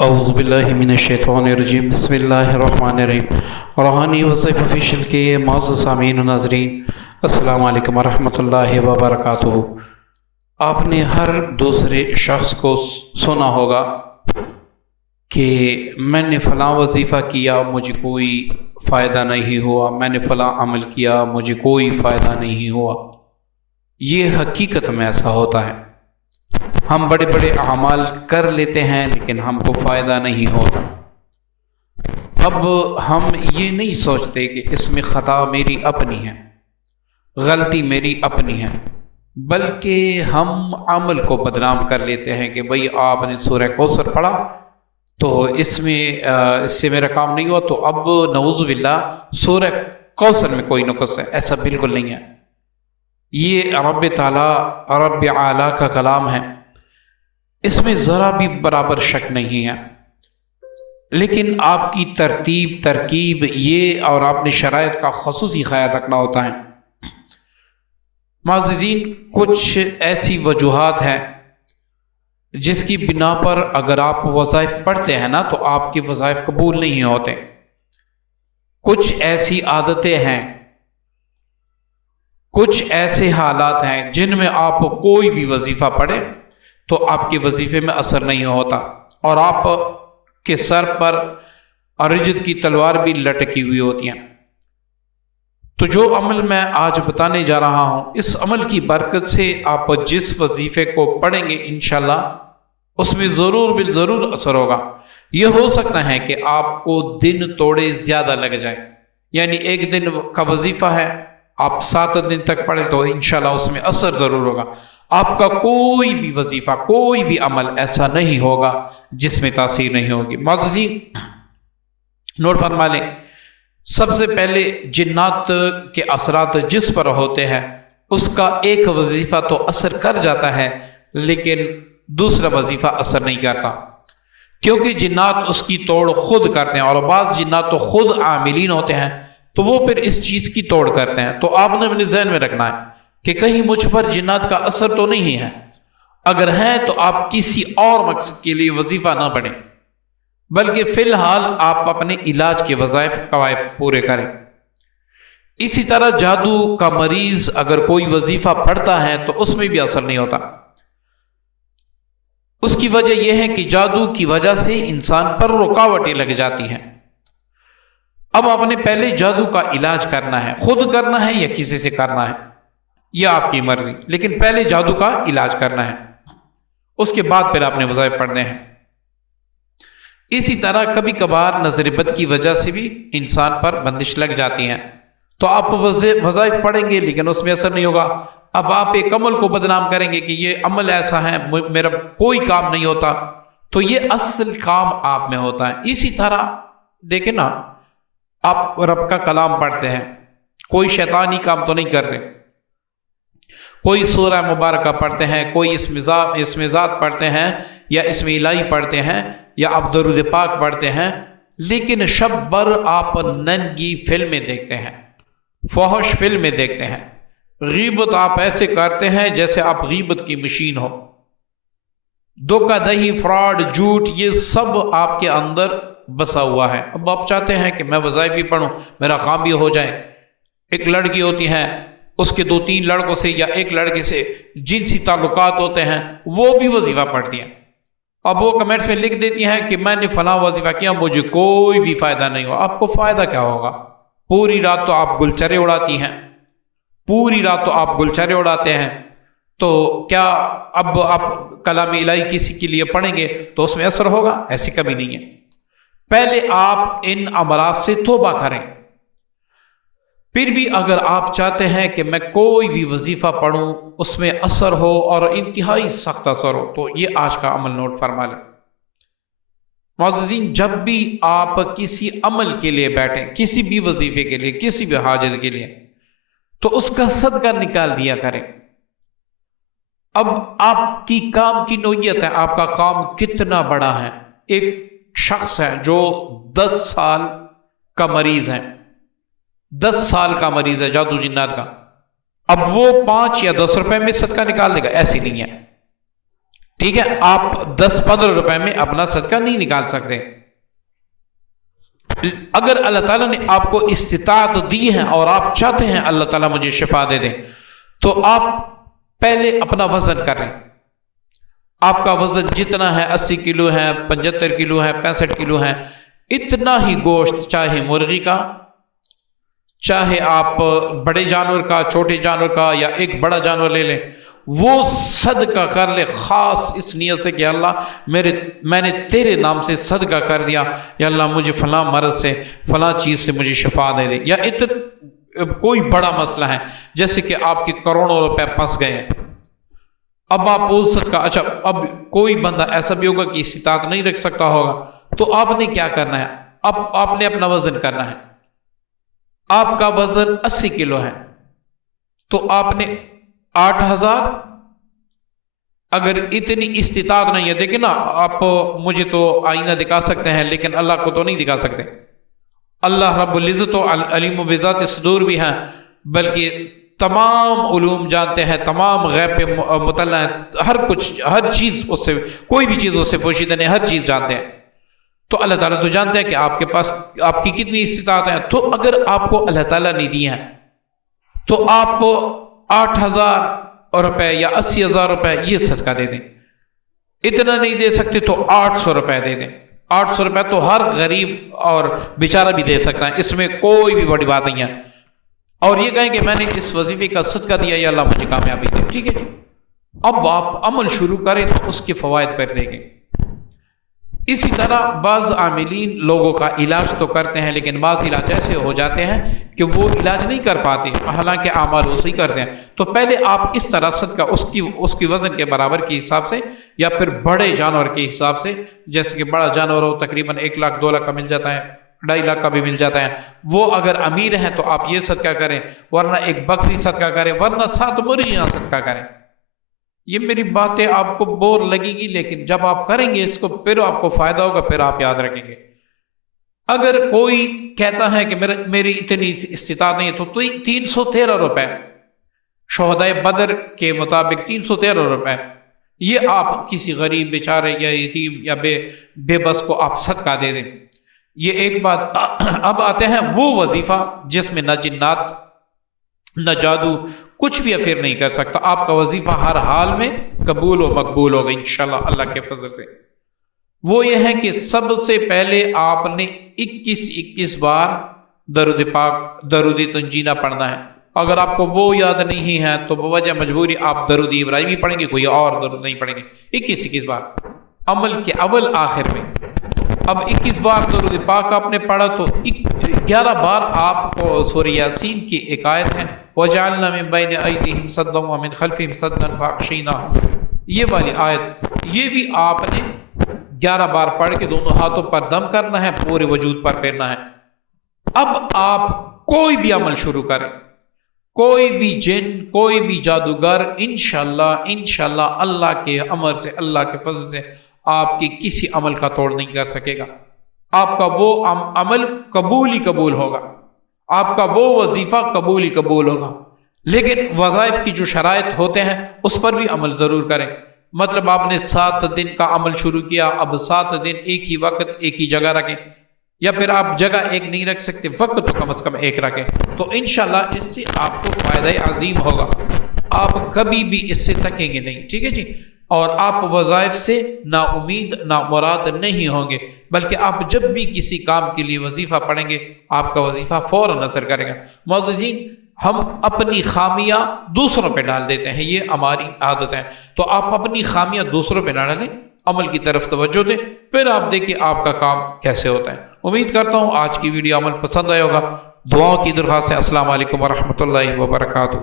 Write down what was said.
اعوذ باللہ من الشیطان الرجیم بسم اللہ الرحمن الرحیم۔ روحانی وظیفہ آفیشیل کے معزز سامعین و ناظرین، السلام علیکم ورحمۃ اللہ وبرکاتہ۔ آپ نے ہر دوسرے شخص کو سنا ہوگا کہ میں نے فلاں وظیفہ کیا مجھے کوئی فائدہ نہیں ہوا، میں نے فلاں عمل کیا مجھے کوئی فائدہ نہیں ہوا۔ یہ حقیقت میں ایسا ہوتا ہے، ہم بڑے بڑے اعمال کر لیتے ہیں لیکن ہم کو فائدہ نہیں ہوتا۔ اب ہم یہ نہیں سوچتے کہ اس میں خطا میری اپنی ہے، غلطی میری اپنی ہے، بلکہ ہم عمل کو بدنام کر لیتے ہیں کہ بھئی آپ نے سورہ کوثر پڑھا تو اس سے میرا کام نہیں ہوا، تو اب نعوذ باللہ سورہ کوثر میں کوئی نقص ہے۔ ایسا بالکل نہیں ہے، یہ رب تعالیٰ رب اعلیٰ کا کلام ہے، اس میں ذرا بھی برابر شک نہیں ہے، لیکن آپ کی ترکیب یہ اور آپ نے شرائط کا خصوصی خیال رکھنا ہوتا ہے۔ معززین، کچھ ایسی وجوہات ہیں جس کی بنا پر اگر آپ وظائف پڑھتے ہیں نا تو آپ کے وظائف قبول نہیں ہوتے۔ کچھ ایسی عادتیں ہیں، کچھ ایسے حالات ہیں جن میں آپ کوئی بھی وظیفہ پڑھیں تو آپ کے وظیفے میں اثر نہیں ہوتا، اور آپ کے سر پر رجت کی تلوار بھی لٹکی ہوئی ہوتی ہیں۔ تو جو عمل میں آج بتانے جا رہا ہوں، اس عمل کی برکت سے آپ جس وظیفے کو پڑھیں گے انشاءاللہ اس میں ضرور بالضرور اثر ہوگا۔ یہ ہو سکتا ہے کہ آپ کو دن توڑے زیادہ لگ جائے، یعنی ایک دن کا وظیفہ ہے، آپ 7 دن تک پڑھیں تو انشاءاللہ اس میں اثر ضرور ہوگا۔ آپ کا کوئی بھی وظیفہ، کوئی بھی عمل ایسا نہیں ہوگا جس میں تاثیر نہیں ہوگی۔ معززین، نوٹ فرما لیں، سب سے پہلے جنات کے اثرات جس پر ہوتے ہیں اس کا ایک وظیفہ تو اثر کر جاتا ہے لیکن دوسرا وظیفہ اثر نہیں کرتا، کیونکہ جنات اس کی توڑ خود کرتے ہیں، اور بعض جنات تو خود عاملین ہوتے ہیں تو وہ پھر اس چیز کی توڑ کرتے ہیں۔ تو آپ نے اپنے ذہن میں رکھنا ہے کہ کہیں مجھ پر جنات کا اثر تو نہیں ہے، اگر ہے تو آپ کسی اور مقصد کے لیے وظیفہ نہ پڑھیں، بلکہ فی الحال آپ اپنے علاج کے وظائف قوائف پورے کریں۔ اسی طرح جادو کا مریض اگر کوئی وظیفہ پڑھتا ہے تو اس میں بھی اثر نہیں ہوتا۔ اس کی وجہ یہ ہے کہ جادو کی وجہ سے انسان پر رکاوٹیں لگ جاتی ہیں۔ اب آپ نے پہلے جادو کا علاج کرنا ہے، خود کرنا ہے یا کسی سے کرنا ہے یہ آپ کی مرضی، لیکن پہلے جادو کا علاج کرنا ہے، اس کے بعد پھر آپ نے وظائف پڑھنے ہیں۔ اسی طرح کبھی کبھار نظر بد کی وجہ سے بھی انسان پر بندش لگ جاتی ہیں، تو آپ وظائف پڑھیں گے لیکن اس میں اثر نہیں ہوگا۔ اب آپ ایک عمل کو بدنام کریں گے کہ یہ عمل ایسا ہے میرا کوئی کام نہیں ہوتا، تو یہ اصل کام آپ میں ہوتا ہے۔ اسی طرح دیکھیں نا، آپ رب کا کلام پڑھتے ہیں، کوئی شیطانی کام تو نہیں کرتے، کوئی سورہ مبارکہ پڑھتے ہیں، کوئی اسم ذات پڑھتے ہیں یا اسم الہی پڑھتے ہیں یا آپ درود پاک پڑھتے ہیں، لیکن شب بھر آپ ننگی فلمیں دیکھتے ہیں، فحش فلمیں دیکھتے ہیں، غیبت آپ ایسے کرتے ہیں جیسے آپ غیبت کی مشین ہو، دھوکہ دہی، فراڈ، جھوٹ، یہ سب آپ کے اندر بسا ہوا ہے۔ اب آپ چاہتے ہیں کہ میں وظائف بھی پڑھوں، میرا کام بھی ہو جائے۔ ایک لڑکی ہوتی ہے، اس کے 2-3 لڑکوں سے یا ایک لڑکے سے جنسی تعلقات ہوتے ہیں، وہ بھی وظیفہ پڑھتی ہیں، اب وہ کمنٹس میں لکھ دیتی ہیں کہ میں نے فلاں وظیفہ کیا مجھے کوئی بھی فائدہ نہیں ہوا۔ آپ کو فائدہ کیا ہوگا؟ پوری رات تو آپ گلچرے اڑاتی ہیں، پوری رات تو آپ گلچرے اڑاتے ہیں، تو کیا اب آپ کلام الہی کسی کے لیے پڑھیں گے تو اس میں اثر ہوگا؟ ایسی کبھی نہیں ہے۔ پہلے آپ ان امراض سے توبہ کریں، پھر بھی اگر آپ چاہتے ہیں کہ میں کوئی بھی وظیفہ پڑھوں اس میں اثر ہو اور انتہائی سخت اثر ہو، تو یہ آج کا عمل نوٹ فرما لیں۔ معززین، جب بھی آپ کسی عمل کے لیے بیٹھیں، کسی بھی وظیفے کے لیے، کسی بھی حاجت کے لیے، تو اس کا صدقہ نکال دیا کریں۔ اب آپ کی کام کی نوعیت ہے، آپ کا کام کتنا بڑا ہے۔ ایک شخص ہے جو 10 سال کا مریض ہے، 10 سال کا مریض ہے جادو جنات کا، اب وہ 5 یا 10 روپے میں صدقہ نکال دے گا؟ ایسی نہیں ہے، ٹھیک ہے، آپ 10-15 روپے میں اپنا صدقہ نہیں نکال سکتے۔ اگر اللہ تعالیٰ نے آپ کو استطاعت دی ہے اور آپ چاہتے ہیں اللہ تعالیٰ مجھے شفا دے دے، تو آپ پہلے اپنا وزن کریں۔ آپ کا وزن جتنا ہے، 80 کلو ہے، 75 کلو ہے، 65 کلو ہے، اتنا ہی گوشت، چاہے مرغی کا، چاہے آپ بڑے جانور کا، چھوٹے جانور کا، یا ایک بڑا جانور لے لیں، وہ صدقہ کر لے، خاص اس نیت سے کہ اللہ میں نے تیرے نام سے صدقہ کر دیا، یا اللہ مجھے فلاں مرض سے، فلاں چیز سے مجھے شفا دے دے، یا کوئی بڑا مسئلہ ہے جیسے کہ آپ کے کروڑوں روپے پھنس گئے ہیں، اب آپ اس صدقہ، اچھا اب کوئی بندہ ایسا بھی ہوگا کہ استطاعت نہیں رکھ سکتا ہوگا، تو آپ نے کیا کرنا ہے؟ اب آپ نے اپنا وزن کرنا ہے۔ آپ کا وزن 80 کلو ہے تو آپ نے 8000، اگر اتنی استطاعت نہیں ہے، دیکھیں نا، آپ مجھے تو آئینہ دکھا سکتے ہیں لیکن اللہ کو تو نہیں دکھا سکتے۔ اللہ رب العزت و علیم و بذات صدور بھی ہیں، بلکہ تمام علوم جانتے ہیں، تمام غیب پہ مطلع ہیں، ہر کچھ، ہر چیز اس سے، کوئی بھی چیز اس سے پوشیدہ نہیں، ہر چیز جانتے ہیں۔ تو اللہ تعالیٰ تو جانتے ہیں کہ آپ کے پاس آپ کی کتنی استطاعت ہے، تو اگر آپ کو اللہ تعالیٰ نے دی ہے تو آپ 8000 روپے یا 80,000 روپے یہ صدقہ دے دیں۔ اتنا نہیں دے سکتے تو 800 روپے دے دیں۔ 800 روپے تو ہر غریب اور بیچارہ بھی دے سکتا ہے، اس میں کوئی بھی بڑی بات نہیں ہے، اور یہ کہیں کہ میں نے اس وظیفے کا صدقہ دیا یا اللہ مجھے کامیابی دے، ٹھیک ہے جی۔ اب آپ عمل شروع کریں تو اس کے فوائد پر دیکھیں۔ اسی طرح بعض عاملین لوگوں کا علاج تو کرتے ہیں، لیکن بعض علاج ایسے ہو جاتے ہیں کہ وہ علاج نہیں کر پاتے، حالانکہ اعمال وہ صحیح کرتے ہیں۔ تو پہلے آپ اس طرح صدقہ اس کی وزن کے برابر کے حساب سے، یا پھر بڑے جانور کے حساب سے، جیسے کہ بڑا جانور ہو تقریباً 1 لاکھ 2 لاکھ کا مل جاتا ہے، 2.5 لاکھ کا بھی مل جاتا ہے، وہ اگر امیر ہیں تو آپ یہ صدقہ کریں، ورنہ ایک بکری صدقہ کریں، ورنہ 7 مرغیاں صدقہ کریں۔ یہ میری باتیں آپ کو بور لگے گی، لیکن جب آپ کریں گے اس کو پھر آپ کو فائدہ ہوگا، پھر آپ یاد رکھیں گے۔ اگر کوئی کہتا ہے کہ میری اتنی استطاعت نہیں ہے، تو 313 روپے شہدائے بدر کے مطابق 313 روپے یہ آپ کسی غریب بیچارے یا یتیم یا بے بس کو آپ صدقہ دے دیں۔ یہ ایک بات۔ اب آتے ہیں وہ وظیفہ جس میں نہ جنات نہ جادو کچھ بھی افیر نہیں کر سکتا، آپ کا وظیفہ ہر حال میں قبول و مقبول ہوگا انشاءاللہ اللہ کے فضل سے۔ وہ یہ ہے کہ سب سے پہلے آپ نے 21 بار درود پاک، درود تنجینہ پڑھنا ہے۔ اگر آپ کو وہ یاد نہیں ہے تو بوجہ مجبوری آپ درود ابراہیمی پڑھیں گے، کوئی اور درود نہیں پڑھیں گے، 21 بار عمل کے اول آخر میں۔ اب 21 بار درود پاک آپ نے پڑھا تو 11 بار آپ کو سورہ یاسین کی ایک آیت ہے، وَجَعَلْنَا مِن بَيْنِ أَيْدِيهِمْ سَدًّا وَمِنْ خَلْفِهِمْ سَدًّا فَأَغْشَيْنَاهُمْ، یہ والی آیت، یہ بھی آپ نے 11 بار پڑھ کے دونوں ہاتھوں پر دم کرنا ہے، پورے وجود پر پھیرنا ہے۔ اب آپ کوئی بھی عمل شروع کریں، کوئی بھی جن، کوئی بھی جادوگر، انشاءاللہ اللہ کے امر سے، اللہ کے فضل سے آپ کی کسی عمل کا توڑ نہیں کر سکے گا۔ آپ کا وہ عمل قبول ہی قبول ہوگا، آپ کا وہ وظیفہ قبول ہی قبول ہوگا۔ لیکن وظائف کی جو شرائط ہوتے ہیں اس پر بھی عمل ضرور کریں۔ مطلب آپ نے 7 دن کا عمل شروع کیا، اب 7 دن ایک ہی وقت ایک ہی جگہ رکھیں، یا پھر آپ جگہ ایک نہیں رکھ سکتے، وقت تو کم از کم ایک رکھیں، تو انشاءاللہ اس سے آپ کو فائدہ عظیم ہوگا، آپ کبھی بھی اس سے تکیں گے نہیں، ٹھیک ہے جی۔ اور آپ وظائف سے نا امید نا مراد نہیں ہوں گے، بلکہ آپ جب بھی کسی کام کے لیے وظیفہ پڑھیں گے آپ کا وظیفہ فوراً اثر کرے گا۔ معززین، ہم اپنی خامیاں دوسروں پہ ڈال دیتے ہیں، یہ ہماری عادت ہے، تو آپ اپنی خامیاں دوسروں پہ نہ ڈالیں، عمل کی طرف توجہ دیں، پھر آپ دیکھیں آپ کا کام کیسے ہوتا ہے۔ امید کرتا ہوں آج کی ویڈیو عمل پسند آئے ہوگا۔ دعاؤں کی درخواست ہے۔ السلام علیکم ورحمۃ اللہ وبرکاتہ۔